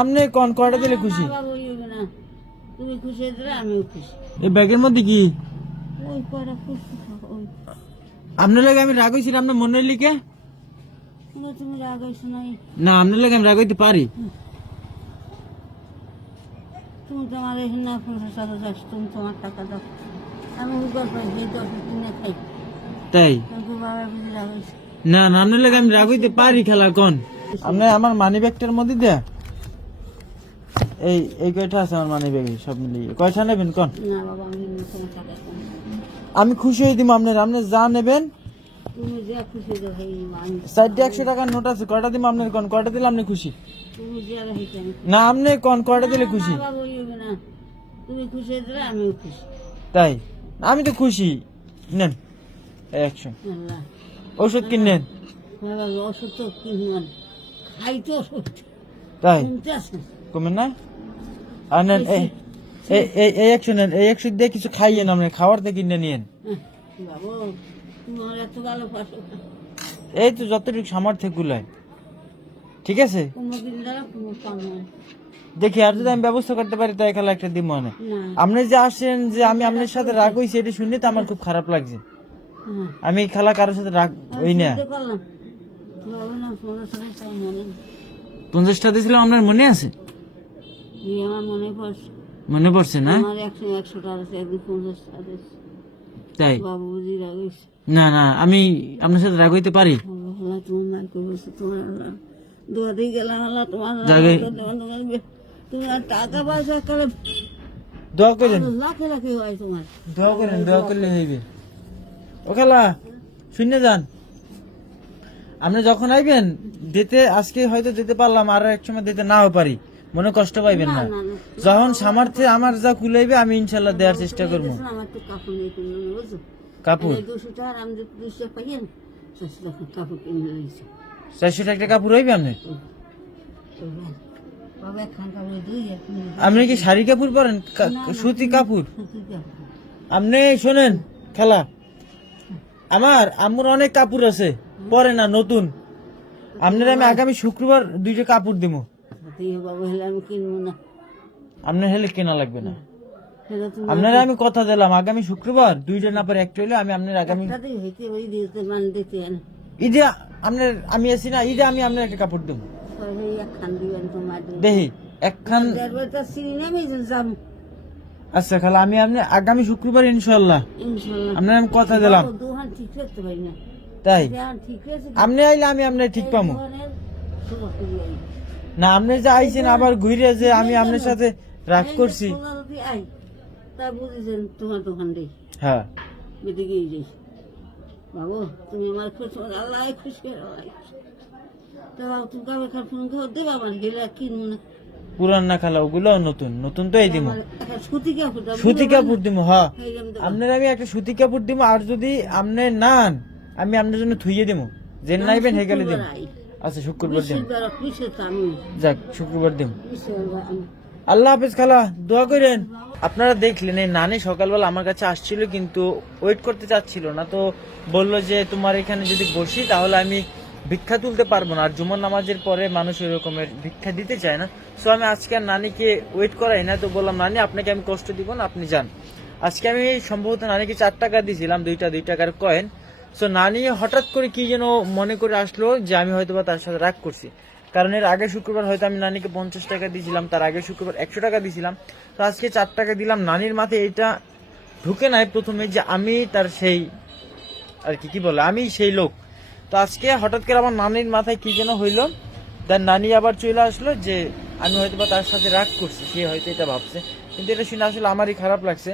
আপনি কোন কয়টা দিলে খুশি? তুমি খুশি দিলে আমিও খুশি। এই ব্যাগের মধ্যে কি? ওই কয়টা খুশি আপনার লাগে আমি রাগ হয়েছিলাম আপনার মনে লিখে তুমি রাগ নাই না আপনার লাগে আমি রাগ হইতে পারি। তুমি তোমার এখানে না পয়সা সাথে যাচ্ছ তুমি তোমার টাকা দাও। আমি উগার পাই দশ কিনে খাই। তাই? না না আপনার লাগে আমি রাগ হইতে পারি খেলা কোন? আপনি আমার মানি ব্যাগটার মধ্যে দেয়া। এই এই কয়টা আছে আমার মানি ব্যাগে? সব মিলিয়ে। কয়টা নেবেন? কোন? না বাবা আমি খুশি হয়ে দিব আপনার। আপনি যা নেবেন চারটে একশো টাকার নোট আছে। কয়টা দিব আপনার কোন? কয়টা দিলে আপনি খুশি? না আপনি কোন? কয়টা দিলে খুশি? না, বাবা ওই না। তুমি খুশি হয়ে দিলে আমিও খুশি। তাই? আমি তো খুশি। নেন একশো। ওষুধ কিনেন। ওষুধ তো কিনবেন খাই তো ওষুধ তাই? কমেন না? আর নেন এই একশো নেন এই একশো দিয়ে কিছু খাইয়েন আপনি খাবার থেকে কিনে নিয়েন। এই তো যতটুকু সামর্থ্য গুলায় ঠিক আছে? দেখি আর যদি আমি ব্যবস্থা করতে পারি তাই খেলা একটা দিব মানে আপনি যে আসেন যে আমি আপনার সাথে রাগ হইছি এটা শুনে তো আমার খুব খারাপ লাগছে। হ্যাঁ। আমি এই খেলা কারোর সাথে রাগ হই না। পঞ্চাশটা দিয়েছিলাম আপনার মনে আছে? আমার মনে পড়ছে। মনে পড়ছে না? আমার একশো একশো টাকা আছে একদিন পঞ্চাশ টাকা তাই? বাবু বুঝি না না আমি আপনার সাথে রাগ হইতে পারি। আল্লাহ তোমার তোমার দোয়া দিয়ে গেলাম আল্লাহ তোমার জাগে- তুমি টাকা পয়সা কালে দোয়া করেন। লাখে লাখে হয় তোমার। দোয়া করেন দোয়া করলে হইবে। ও খালা শুনে যান। আপনি যখন আইবেন দিতে আজকে হয়তো দিতে পারলাম আর এক সময় দিতে নাও পারি। মনে কষ্ট পাইবেন না। যখন সামর্থ্যে আমার যা কুলাইবে আমি ইনশাল্লাহ দেওয়ার চেষ্টা করব। কাপড় চারশো টাকা কাপড় হইবে আপনি আপনি কি শাড়ি কাপড় পরেন? সুতি কাপড়? আপনি শোনেন খেলা। আমার আম্মুর অনেক কাপড় আছে। পরে না নতুন। আপনার আমি আগামী শুক্রবার দুইটা কাপড় দিব বাবা হলে আমি কিনবো না আপনার হেলে কেনা লাগবে না। আপনারা আমি কথা দিলাম আগামী শুক্রবার দুইটা না পারে একটা হইলে আমি আপনার আগামী ঈদে আপনার আমি আছি না ঈদে আমি আপনার একটা কাপড় দেবো সবাই একখান দেখি আচ্ছা খালা আমি আপনি আগামী শুক্রবার ইনশাল্লাহ আপনার আমি কথা দিলাম। ঠিক রাখতে পারি না। তাই? আপনি আইলে আমি আপনার ঠিক আমি। না আপনি যে আইছেন আবার ঘুরে যে আমি আপনার সাথে রাগ করছি। তোমরা যদি আই তা বুঝেছেন তোমার দোকান দেই হ্যাঁ। বেদিকেই যাই বাবু তুমি আমার খুশি আল্লাহ খুশি আল্লাহ তা বাবু তুমি কবে খার ফোন করে দেবে আমার গেলে কিনবো না। পুরান না খালা ওগুলো নতুন নতুন তো এই দিব সুতি কাপড় হ্যাঁ। আপনার আমি একটা সুতি কাপড় দিব আর যদি আপনি নান আমি আপনার জন্য থুইয়ে দিব যে নাইবেন হে গেলে দিব আচ্ছা শুক্রবার দিন যাক শুক্রবার দিন আল্লাহ হাফেজ খালা দোয়া করেন। আপনারা দেখলেন এই নানি সকালবেলা আমার কাছে আসছিল কিন্তু ওয়েট করতে চাচ্ছিল না। তো বলল যে তোমার এখানে যদি বসি তাহলে আমি ভিক্ষা তুলতে পারব না। আর জুমার নামাজের পরে মানুষ ওই রকমের ভিক্ষা দিতে চায় না। সো আমি আজকে আর নানিকে ওয়েট করাই না তো বললাম নানি আপনাকে আমি কষ্ট দিব না আপনি যান। আজকে আমি সম্ভবত নানিকে চার টাকা দিয়েছিলাম দুইটা দুই টাকার কয়েন সো নানি হঠাৎ করে কি যেন মনে করে আসলো যে আমি হয়তো বা তার সাথে রাগ করছি। কারণ এর আগে শুক্রবার হয়তো আমি নানিকে পঞ্চাশ টাকা দিয়েছিলাম, তার আগে শুক্রবার একশো টাকা দিয়েছিলাম। তো আজকে চার টাকা দিলাম, নানির মাথায় এটা ঢুকে নাই প্রথমে যে আমি তার সেই আর কি কি বলে, আমি সেই লোক। তো আজকে হঠাৎ করে আমার নানির মাথায় কি যেন হইল তার নানি আবার চলে আসলো যে আমি হয়তো বা তার সাথে রাগ করছি, সে হয়তো এটা ভাবছে। কিন্তু এটা শুনে আসলে আমারই খারাপ লাগছে।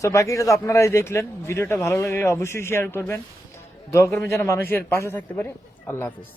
তো বাকিটা তো আপনারাই দেখলেন। ভিডিওটা ভালো লাগলে অবশ্যই শেয়ার করবেন। দোয়া করবেন যেন মানুষের পাশে থাকতে পারি। আল্লাহ হাফিজ।